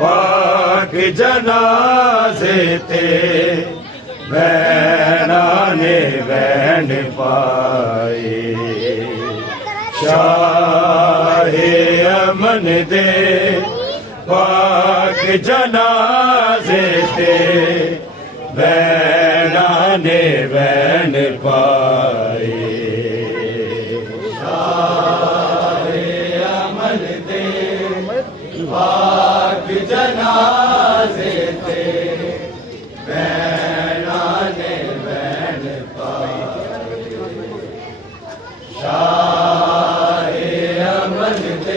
पाक जनाजे ते वैना ने वैन पाए शाहे अमन दे पाक जनाजे ते वैना ने वैन पाए शाहे अमन दे पाक जनाजे ते वैना ने वैन पाए शाहे अमन दे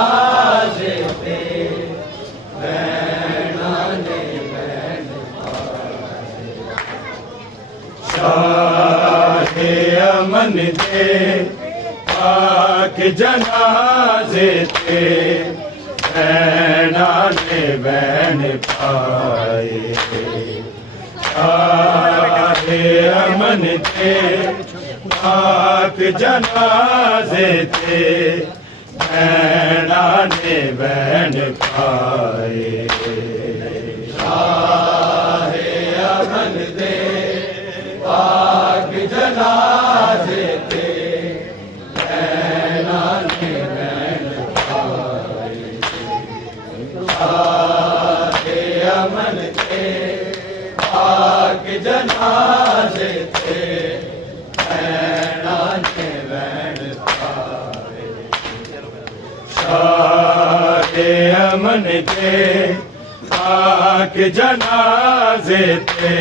पाक जनाजे ते वैना ने वैन पाए शाहे अमन दे पाक जनाजे ते वैना ने वैन पाए शाहे अमन दे पाक जनाजे ते वैना ने वैन पाए शाहे अमन दे पाक जनाजे ते वैना ने वैन पाए शाहे अमन दे पाक जनाजे ते वैना ने वैन पाए शाहे अमन दे पाक जनाजे ते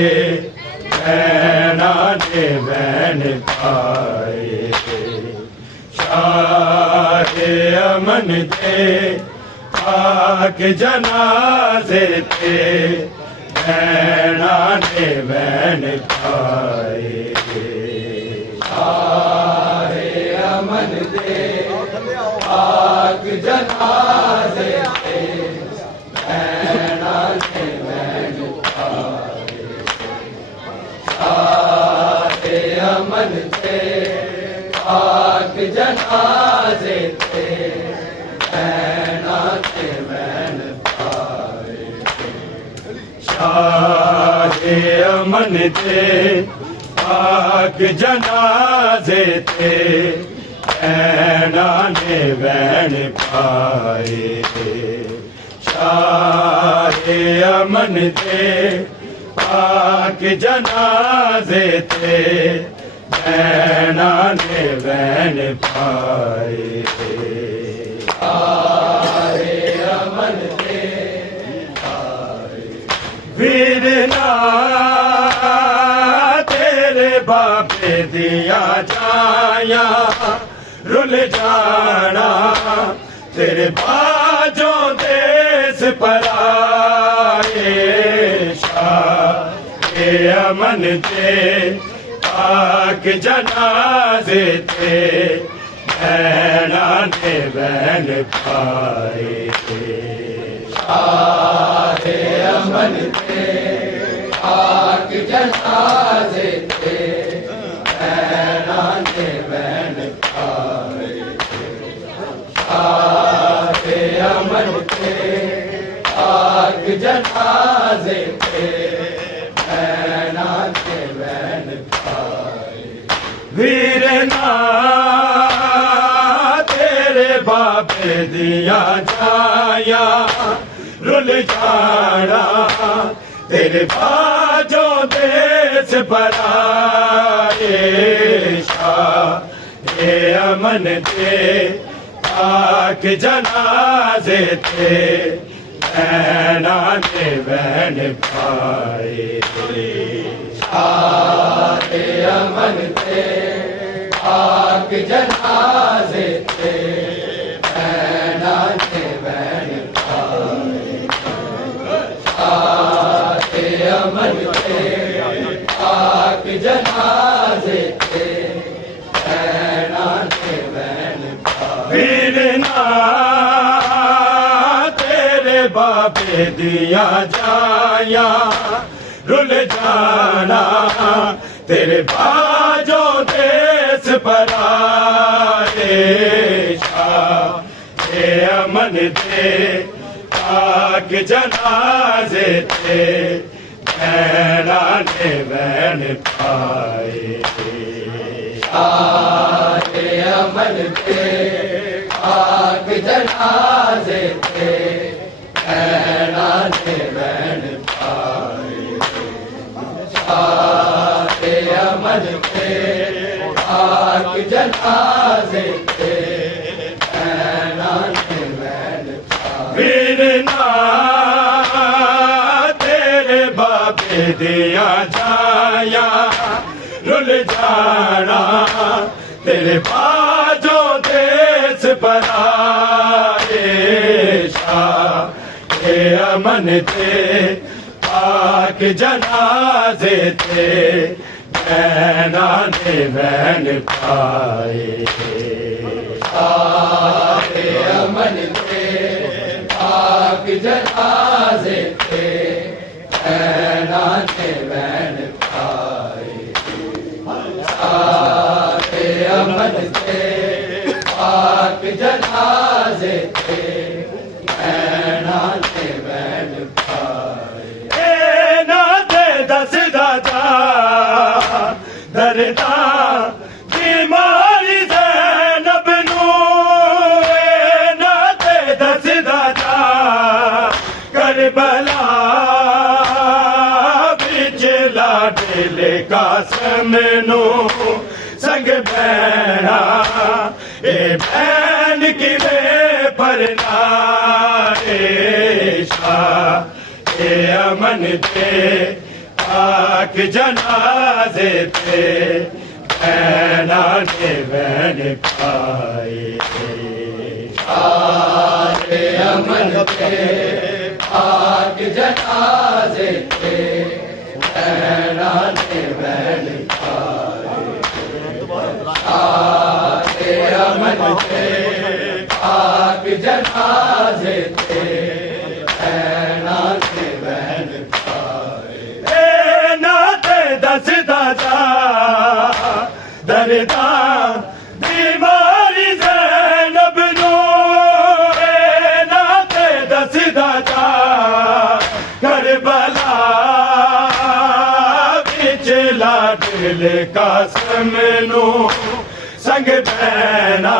वैना ने वैन पाए शाहे अमन दे पाक जनाजे ते वैना ने वैन पाए शाहे अमन दे पाक जनाजे ते वैना ने वैन पाए शाहे अमन दे पाक जनाजे ते वैना ने वैन पाए शाहे अमन दे पाक जनाजे ते वैना ने वैन पाए शाहे अमन दे पाक जनाजे ते वैना ने वैन पाए शाहे अमन दे वीरना तेरे बाबे दिया जाया रुल जाना तेरे बाजों देश परा शाहे अमन ते पाक जनाजे थे भैना ने बहन पाए थे शाहे अमन ते पाक जनाजे थे भैना ने बहन पाए थे शाहे अमन ते पाक जनाजे थे भैना ने बहन पाए वीरना तेरे बाबे दिया जाया रुल जाना तेरे बाजों देश बराए शाहे अमन थे पाक जनाजे थे भैना ने बहन पाए थे शाहे अमन ते पाक जनाजे थे भैना ने बहन पाए शाहे अमन ते पाक जनाजे थे भैना ने बहन पाए वीरना तेरे बाबे दिया जाया रुल जाना तेरे बाजों देश बराए शाहे अमन थे पाक जनाजे थे भैना ने बहन पाए थे शाहे अमन ते पाक जनाजे थे भैना ने बहन पाए शाहे अमन ते पाक जनाजे थे भैना ने बहन पाए वीरना तेरे बाबे दिया जाया रुल जाना तेरे बाजों देश बराए शाहे अमन थे पाक जनाजे थे भैना ने बहन पाए थे शाहे अमन ते पाक जनाजे थे भैना ने बहन पाए शाहे अमन ते पाक जनाजे थे भैना ने बहन पाए ए ना दे दस दादा दरदा बीमारी ज़ैनब नू ए ना दे दस दादा करबला बिच लाडले कासम नू संग बहना ए बहन किवे परना ए शाहे अमन थे पाक जनाजे थे भैना ने बहन पाए थे शाहे अमन ते पाक जनाजे थे भैना ने बहन पाए शाहे अमन ते पाक जनाजे थे भैना ने बहन पाए ए नाते दस दादा दरदा बीमारी ज़ैनब नू ए नाते दस दादा करबला बिच लाडले कासम नू संग बहना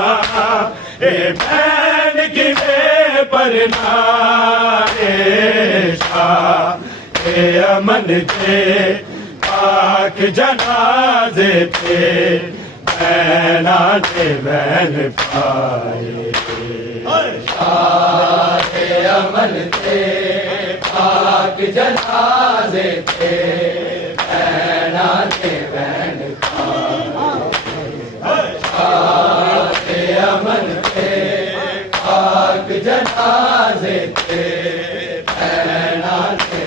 ए बहन किवे परना ए शाहे अमन थे पाक जनाजे थे भैना ने बहन पाए थे शाहे अमन ते पाक जनाजे थे भैना ने बहन पाए शाहे अमन ते पाक जनाजे थे भैना ने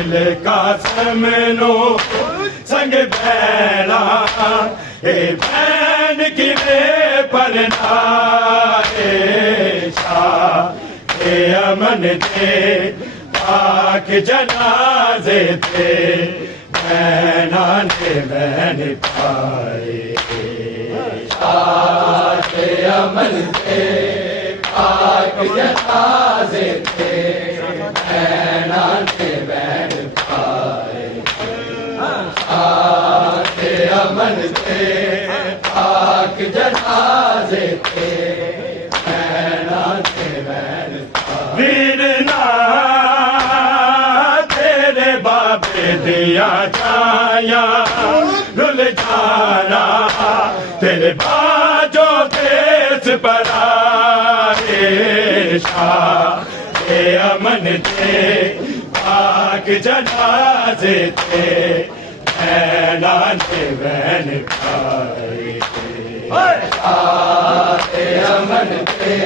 दिल कासम नो संग बैना ए बैन किवे परनाए शाह ए अमन दे पाक जनाजे थे बैना ने बैन पाए शाह ए अमन दे पाक जनाजे थे बैना ने बैन पाए शाह ए अमन दे पाक जनाजे थे बैना ने बैन वीरना तेरे बाबे दिया जाया रुल जाना तेरे बाजो देश पराए शाह ए अमन दे पाक जनाजे थे बैना ने बैन पाए शाह ए अमन दे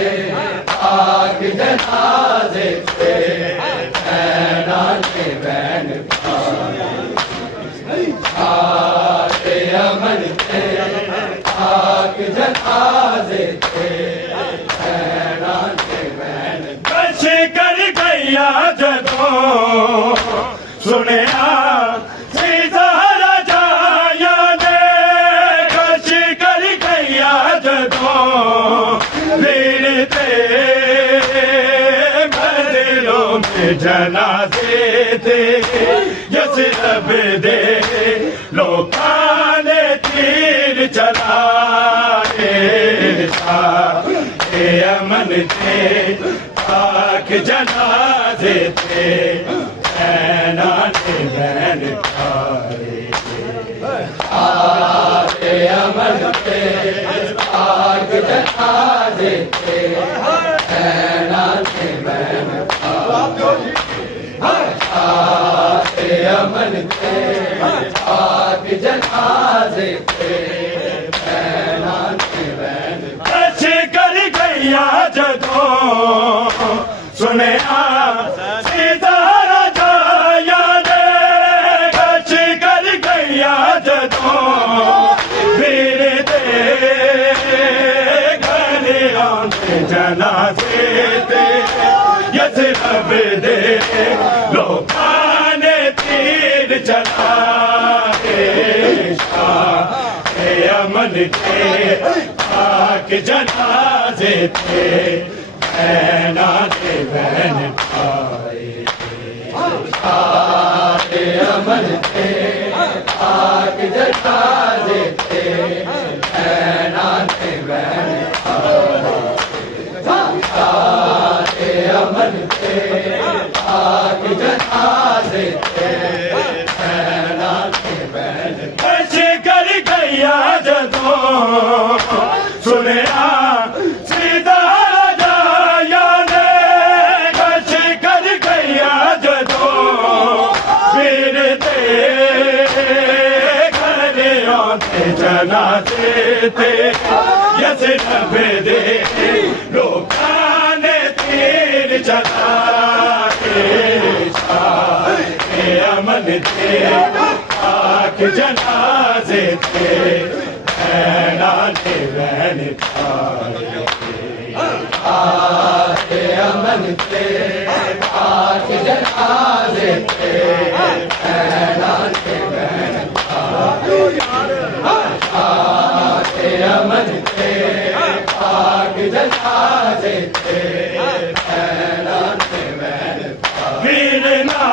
पाक जनाजे थे बैना ने बैन पाए शाह ए अमन दे पाक जनाजे थे बैना ने बैन कश कर गया जदों सुनिया सीधा राजाया ने कश कर गया जदों वीर ते बदलों में जनाजे थे यस रब दे लोकां ने तीर चलाए शाह ए अमन दे पाक जनाजे थे बैना ने बैन पाए शाह ए अमन दे पाक जनाजे थे बैना ने बैन पाए शाह ए अमन दे पाक जनाजे थे बैना ने बैन कश कर गया जदों सुनिया सीधा राजाया ने कश कर गया जदों वीर दे घरे आंदे जनाजे थे यस रब दे लोकां ने तीर चलाए शाह ए अमन दे पाक जनाजे थे बैना ने बैन पाए शाह ए अमन दे पाक जनाजे थे बैना ने बैन पाए शाह ए अमन दे पाक जनाजे थे बैना ने बैन कश कर गया जदों सुनिया सीधा राजाया ने कश कर गया जदों वीर ते घरे आंदे जनाजे थे यस रब दे लोकां ने तीर चलाए शाह ए अमन दे पाक जनाजे थे बैना ने बैन पाए शाह ए अमन दे पाक जनाजे थे बैना ने बैन पाए शाह ए अमन दे पाक जनाजे थे बैना ने बैन वीरना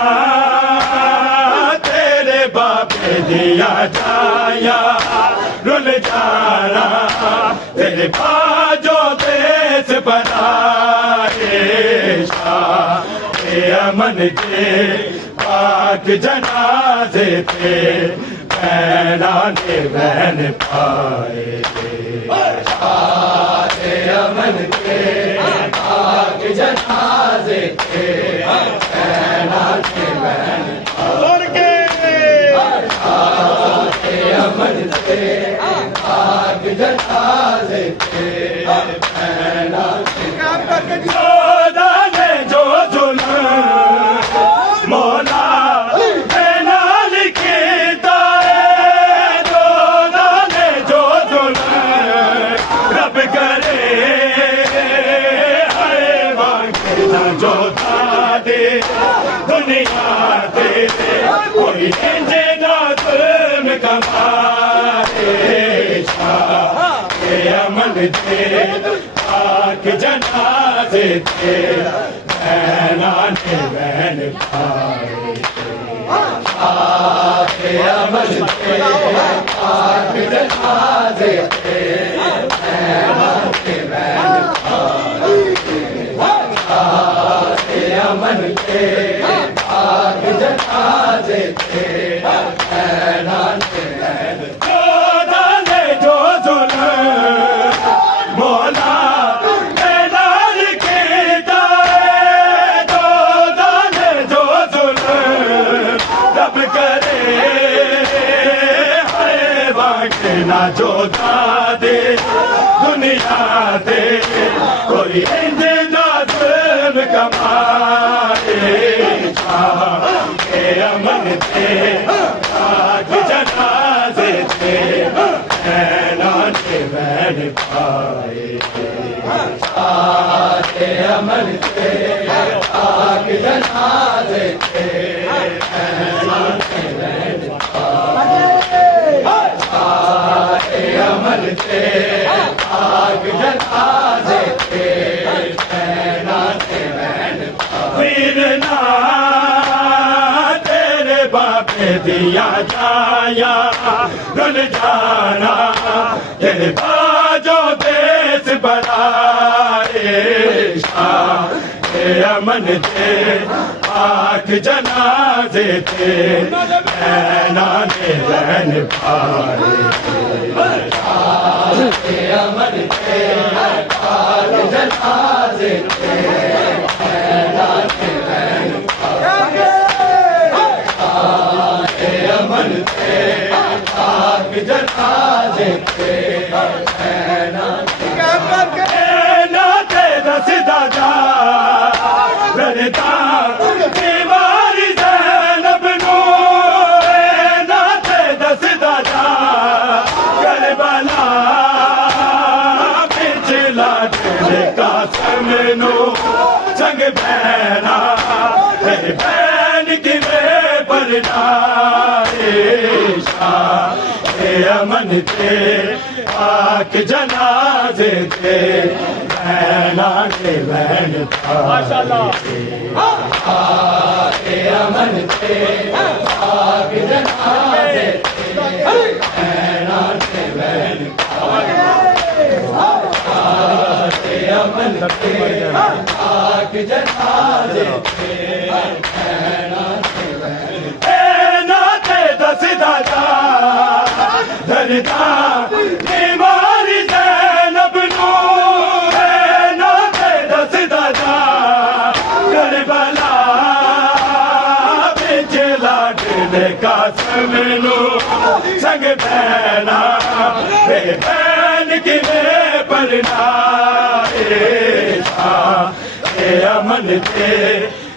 तेरे बाबे दिया जाया रुल जाना तेरे बाजो देश बनाए शाह ए अमन के पाक जनाजे थे बैना ने बैन पाए शाह ए अमन के पाक जनाजे थे बैना ने बैन और के शाह ए अमन के पाक जनाजे थे बैना ने खुदा ने जो जुल्म मौला दे पाक जनाजे थे बहना ने बहन भाई आके अमन थे पाक जनाजे थे बहना ने बहन भाई आके अमन थे पाक जनाजे थे बहना ने बहन जो जुल्म मौला बेलाल के दाए दो दाने जो जुल्म रब करे हाय वाके ना जो दादे दुनिया दे कोई इंजना जुल्म कमाए के अमन थे पाक जनाजे थे बहना ने बहन भाई आके अमन थे पाक जनाजे थे बहना ने बहन आके अमन थे पाक जनाजे थे बहना ने बहन वीरना तेरे बापे दिया जाया गुल जाना तेरे बाजो देश बनाए अमन थे पाक जनाजे थे बहना ने बहन भाई अमन थे पाक जनाजे थे बहना ने बहन अमन थे पाक जनाजे थे बहना नाते दसदा जा रता बीमारी ज़ैनब नू नाते दसदा जा करबला बिच लाडले कासिम नू संग बहना बहन किवें बरनाए अमन थे पाक जनाजे थे बहना ने बहन आके अमन थे पाक जनाजे थे बहना ने बहन आके अमन थे पाक जनाजे थे बहना ने बहन नाते दसदा जा धरता बीमारी ज़ैनब नू नाते दसदा जा करबला बिच लाडले कासिम नू संग बहना बहन किवें परनाए अमन थे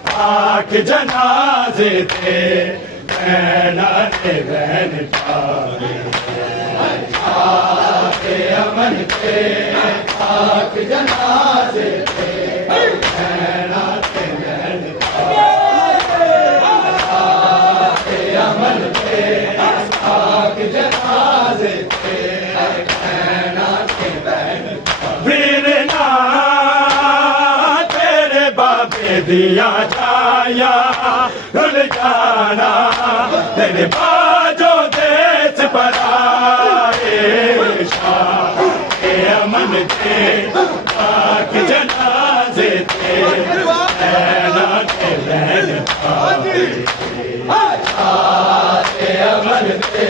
पाक जनाजे थे बहना ने बहन भाई आके अमन थे पाक जनाजे थे बहना ने बहन आके अमन थे पाक जनाजे थे बहना ने बहन वीरना तेरे बापे दिया जाया भूल जाना तेरे बाजो देश बनाए अमन थे पाक जनाजे थे बहना ने बहन भाई आके अमन थे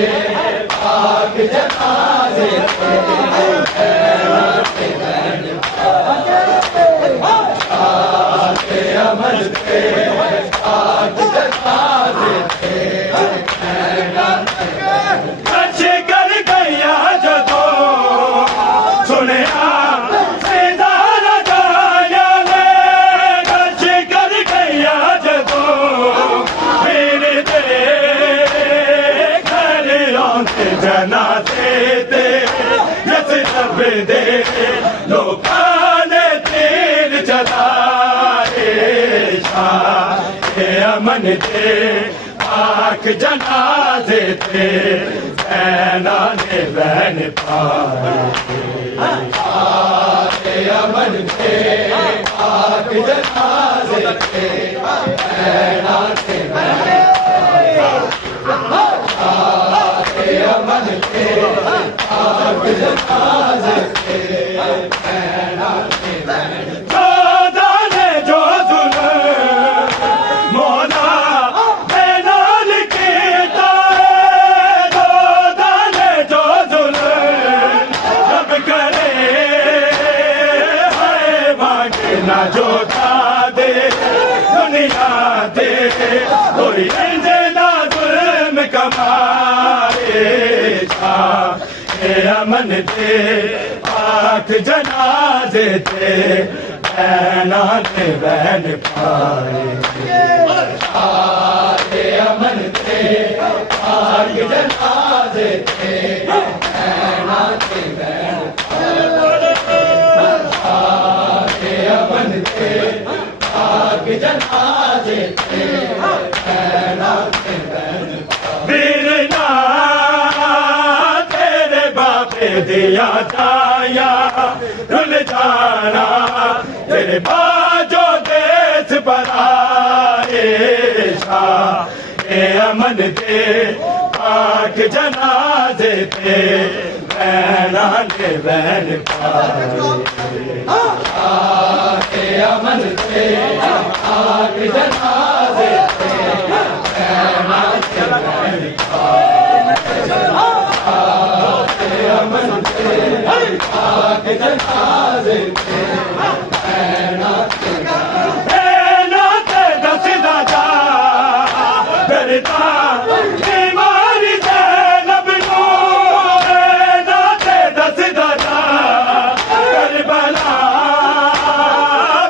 पाक जनाजे थे बहना ने बहन आके अमन थे पाक जनाजे थे बहना ने अच्छे कर गया जदों सुनया सितारा जाया ने अच्छे कर गया जदों फिर दे घर आंदे जनाजे ते जस रब दे लोकां ने तीर चलाए अमन थे पाक जनाजे थे बहना ने बहन भाई अमन के पाक जनाजे थे नैना थे अमन के पाक जनाजे थे नैना थे जो जुल्म मौला बेनाल के तारे जो जुल्म जब करे है मांगना जो था दे दुनिया दे कोई ना जुल्म कमाए था अमन दे पाक जनाजे थे नैना ने बहन पाए अमन थे पाक जनाजे थे नैना थे बहन अमन थे पाक जनाजे थे नैना थे बहन वीरना तेरे बापे दिया जाया रुल जाना तेरे बाजो देश बनाए अमन दे पाक जनाजे थे नैना ने बहन पाए अमन थे पाक जनाजे थे नैना थे बहन अमन थे पाक जनाजे थे नैना थे बीमारी से लब नाते दस दादा करबला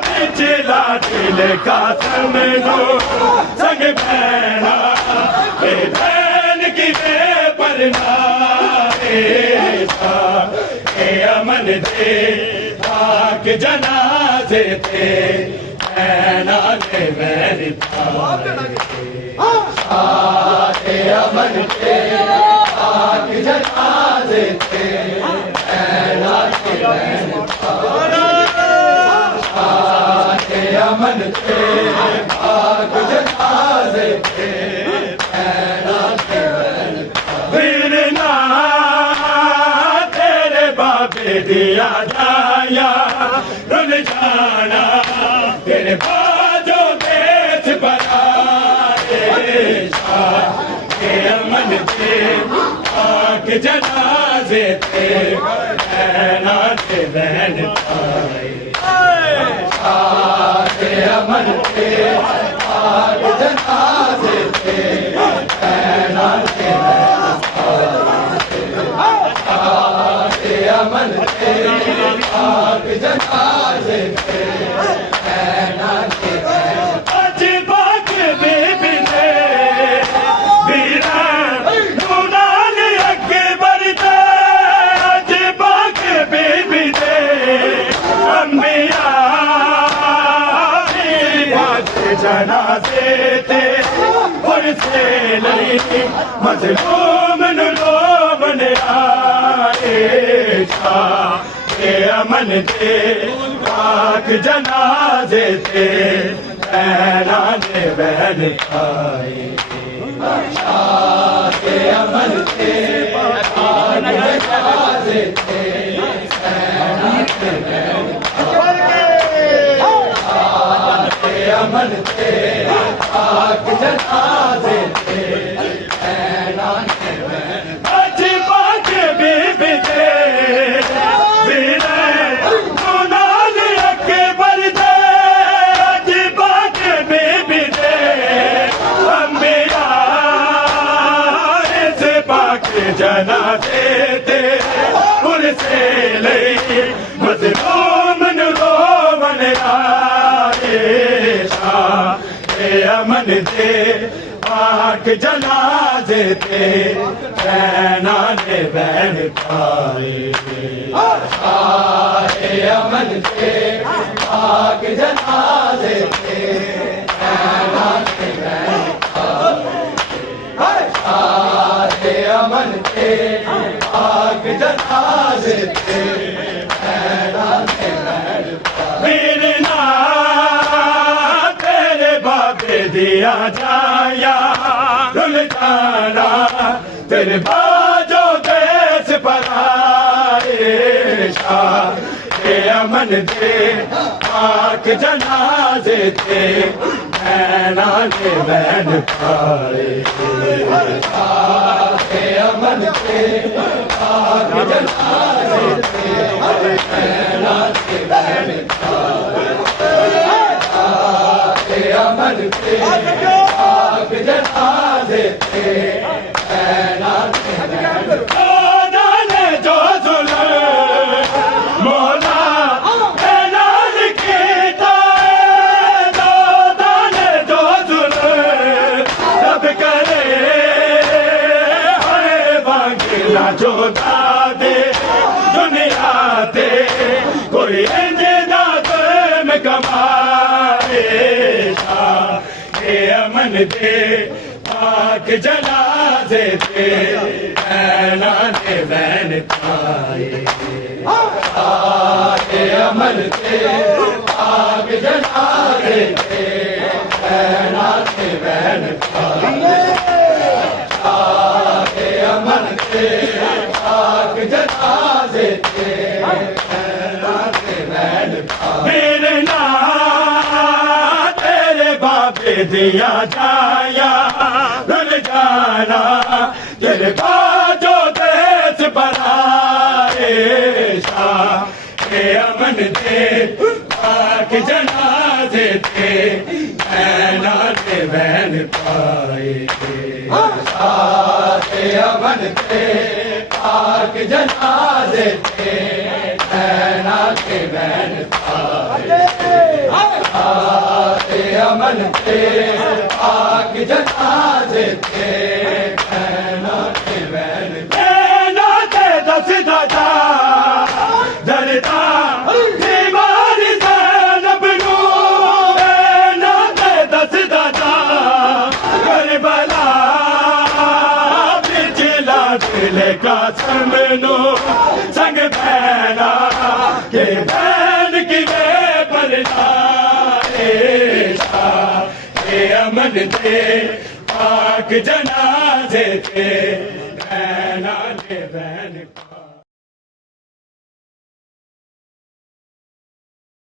पिछला दिल का समझो संग बहना बहन की बेपरना अमन दे पाक जनाजे थे नैना ने बहन अमन थे पाक जनाजे थे नैना थे बहन अमन थे पाक जनाजे थे नैना थे बहन वीरना तेरे बापे दिया जाया रुल जाना तेरे बाजो देश बनाए अमन थे पाक जनाजे थे नैना थे बहन पाए अमन थे पाक जनाजे थे नैना थे अमन थे पाक जनाजे थे नैना थे आज बात बीबी ने वीरान नूनान अकबर दे आज बात बीबी ने अंबिया बात जनाजे थे और से नहीं मजलूम लोमन आए अमन थे पाक जनाजे थे नैना ने बहन पाए अमन थे पाक जनाजे थे नैना थे बहन अमन थे पाक जनाजे थे नैना थे बहन आज बात बीबी दे वीरान नूनान अकबर दे आज बात बीबी दे अंबिया से पाक जनाजे थे उनसे लई मजलूम रोमन आए अमन थे पाक जनाजे थे नैना ने बहन पाए अमन थे पाक जनाजे थे नैना थे बहन अमन थे पाक जनाजे थे नैना थे बहन दिया जाया रुल जाना तेरे बाजो देश पर आए शाह के अमन दे पाक जनाजे थे नैना ने बैन पाए शाह के अमन थे पाक जनाजे थे नैना ने बैन पाए शाह के अमन थे पाक जनाजे थे नैना ने बैन खुदा ने जो जुल्म मौला ऐलान कीता खुदा ने जो जुल्म सब करे हरे वांगला जो दादे दुनिया ते कोई इंजना में कमाए शाह के अमन दे पाक जनाजे थे नैना ने बैन पाए शाह के अमन थे पाक जनाजे थे नैना ने बैन पाए शाह के अमन थे पाक जनाजे थे नैना ने बैन पाए मेरे ना तेरे बाबे दिया जाया रुल जाना तेरे बाजो देश पर आए शाह के अमन दे पाक जनाजे थे नैना ने बैन पाए शाह के अमन थे पाक जनाजे थे नैना के बैन पाए शाह के अमन थे पाक जनाजे थे नैना के बैन नैना के दस दादा जरदा बीमारी ज़ैनब नू नैना के दस दादा करबला बिचला दिल का समनो संग बहना के बहन की बेपरदाए शाह के अमन दे पाक जनाजे थे नैना ने बैन